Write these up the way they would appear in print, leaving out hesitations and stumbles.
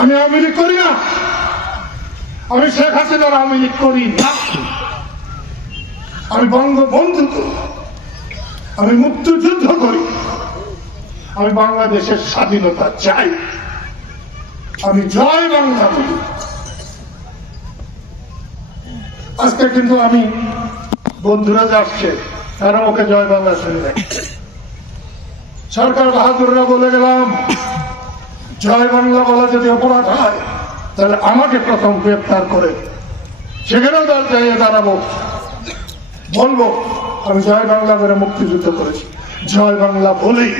আমি আওয়ামী লীগ করি না, আমি শেখ হাসিনার আওয়ামী লীগ করি না, আমি বঙ্গবন্ধু করি, আমি মুক্তিযুদ্ধ করি, আমি বাংলাদেশের স্বাধীনতা চাই, আমি জয় বাংলা বলি। আজকে কিন্তু আমি বন্ধুরা যাচ্ছে তারা ওকে জয় বাংলা শুনে নেয়। সরকার বাহাদুররা বলে গেলাম জয় বাংলা বলা যদি অপরাধ হয় তাহলে আমাকে প্রথম গ্রেপ্তার করে সেখানেও দাঁড়িয়ে দাঁড়াবো, বলবো আমি জয় বাংলা করে মুক্তিযুদ্ধ করেছি, জয় বাংলা বলেই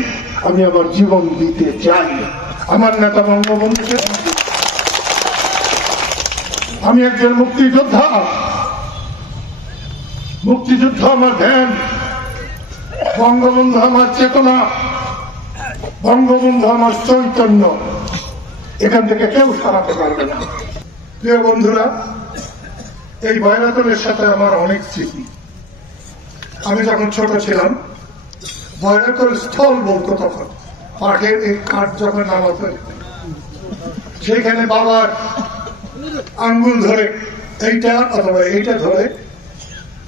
আমি আমার জীবন দিতে চাই আমার নেতা বঙ্গবন্ধুকে। আমি একজন মুক্তিযোদ্ধা, মুক্তিযুদ্ধ আমার ধ্যান, বঙ্গবন্ধু আমার চেতনা, বঙ্গবন্ধু আমার চৈতন্য, এখান থেকে কেউ সরাতে পারবে না। প্রিয় বন্ধুরা, এই বয়রাতলের সাথে আমার অনেক স্মৃতি। আমি যখন ছোট ছিলাম বয়রাতল স্থল বলতো, তখন পাঠের এই কাঠ যখন নামাতে সেইখানে বাবার আঙ্গুল ধরে এইটা অথবা এইটা ধরে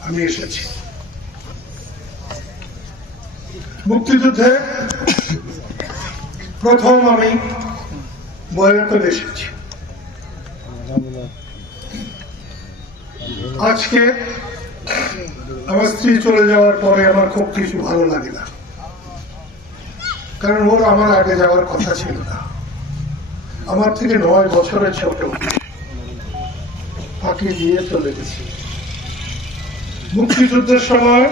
আমি এসেছি। মুক্তিযুদ্ধে প্রথম আমি বয়রাতলে এসেছি। আজকে আমার স্ত্রী চলে যাওয়ার পরে আমার খুব কিছু ভালো লাগে না, কারণ ওর আমার আগে যাওয়ার কথা ছিল না। আমার থেকে 9 বছরের ছোট, তাকে দিয়ে চলে গেছি। মুক্তিযুদ্ধের সময়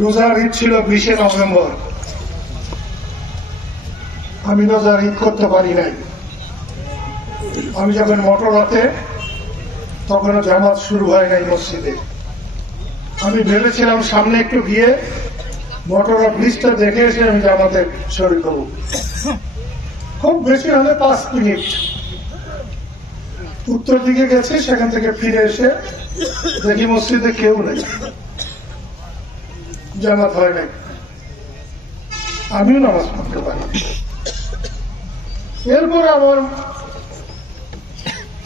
রোজার ঈদ ছিল 20শে নভেম্বর, আমি রোজার ঈদ করতে পারি নাই। আমি যখন মোটরাতে, তখনও জামাত শুরু হয় নাই মসজিদে। আমি ভেবেছিলাম সামনে একটু গিয়ে মোটরা ব্রিজটা দেখে এসে আমি জামাতে শরীক হব, খুব বেশি হলে 5 মিনিট। উত্তর দিকে গেছি, সেখান থেকে ফিরে এসে দেখি মসজিদে কেউ নেই, জামাত হয় নাই, আমিও নামাজ পড়তে পারি। এরপরে আমার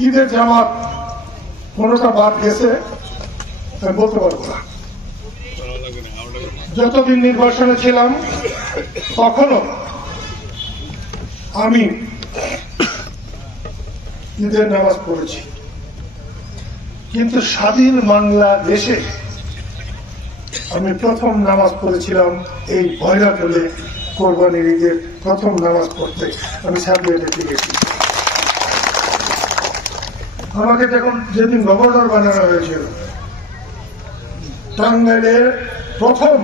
ঈদের জামাত কোনটা বাদ গেছে আমি বলতে পারবো না। যতদিন নির্বাসনে ছিলাম তখনও আমি ঈদের নামাজ পড়েছি, কিন্তু স্বাধীন বাংলাদেশে আমি প্রথম নামাজ পড়েছিলাম এই বয়রাতলে। কোরবানির ঈদের প্রথম নামাজ পড়তে আমি সার্বিয়াতে গেছি। আমাকে যখন যেদিন গভর্নর বানানো হয়েছিল, টাঙ্গাইলের প্রথম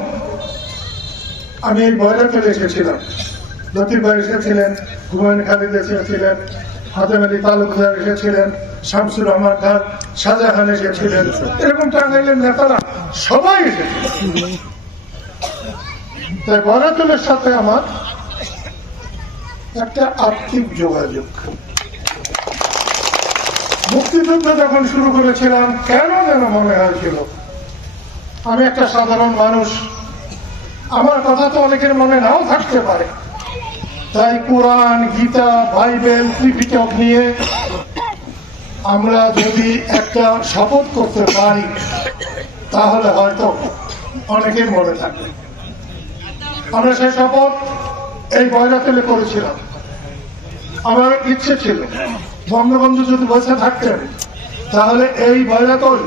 আমি এই বয়রাতলে এসেছিলাম। লতিফ ভাই এসেছিলেন, হুমায়ুন খালিদ এসেছিলেন, হাতেম আলী তালুকদার এসেছিলেন, শামসুর রহমান খান, শাহজাহান এসেছিলেন, এরকম টাঙ্গাইলের নেতারা সবাই এসেছিলেন। তাই বয়রাতলের সাথে আমার একটা আর্থিক যোগাযোগ। মুক্তিযুদ্ধ যখন শুরু করেছিলাম কেন যেন মনে হয়েছিল আমি একটা সাধারণ মানুষ, আমার কথা তো অনেকের মনে নাও থাকতে পারে, তাই কোরআন, গীতা, বাইবেল, ত্রিপিটক নিয়ে আমরা যদি একটা শপথ করতে পারি তাহলে হয়তো অনেকের মনে থাকবে। আমরা সেই শপথ এই বয়রাতলে করেছিলাম। আমার ইচ্ছে ছিল বঙ্গবন্ধু যদি বসে থাকতেন তাহলে এই বয়রাতল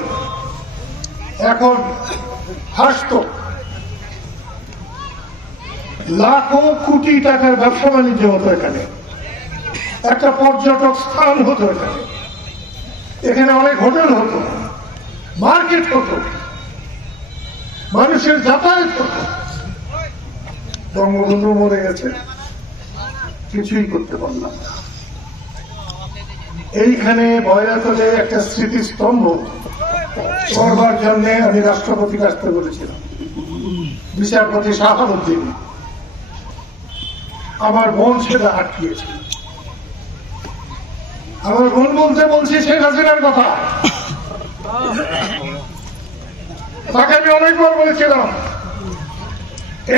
এখন হাসত, লাখো কোটি টাকার ব্যবসা বাণিজ্য হতো, এখানে একটা পর্যটক স্থান হতো, এখানে অনেক হোটেল হতো, মার্কেট হতো, মানুষের যাতায়াত হতো। বঙ্গবন্ধু মরে গেছে, কিছুই করতে পারলাম না। এইখানে বয়রাতলে একটা স্মৃতিস্তম্ভ করবার জন্য আমি রাষ্ট্রপতিকে আসতে বলেছিলাম, বিচারপতি শাহাবুদ্দিন। আমার বোন সেটা আটকিয়েছে। আমার বোন বলছি শেখ হাসিনার কথা, তাকে আমি অনেকবার বলেছিলাম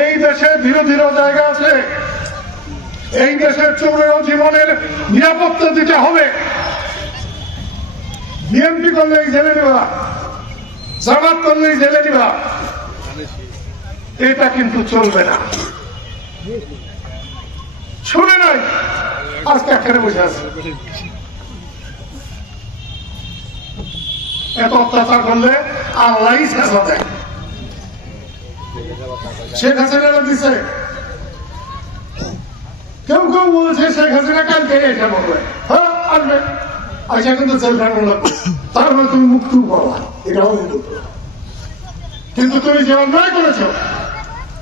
এই দেশে ধীরে ধীরে জায়গা আছে, এই দেশের চোরেরও জীবনের নিরাপত্তা দিতে হবে। বিএনপি করলেই জেলে নিবা, জামাত করলেই জেলে নিবা, এটা কিন্তু চলবে না। শুনে নাই আজকে এখানে বসে আছে, এত অত্যাচার করলে আল্লাহ সাজা দেয়। শেখ হাসিনা দিছে, কেউ কেউ বলছে শেখ হাসিনা কালকে এটা বলবে, হ্যাঁ আসবে, আচ্ছা কিন্তু জেল খাটানো লাগবে, তারপরে তুমি মুক্তি পাবা, এটাও কিন্তু তুমি যে অন্যায় করেছ,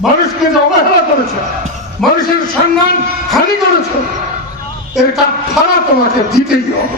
মানুষকে যে অবহেলা করেছ, মানুষের সম্মান হানি করেছ, এর কাফারা তোমাকে দিতেই হবে।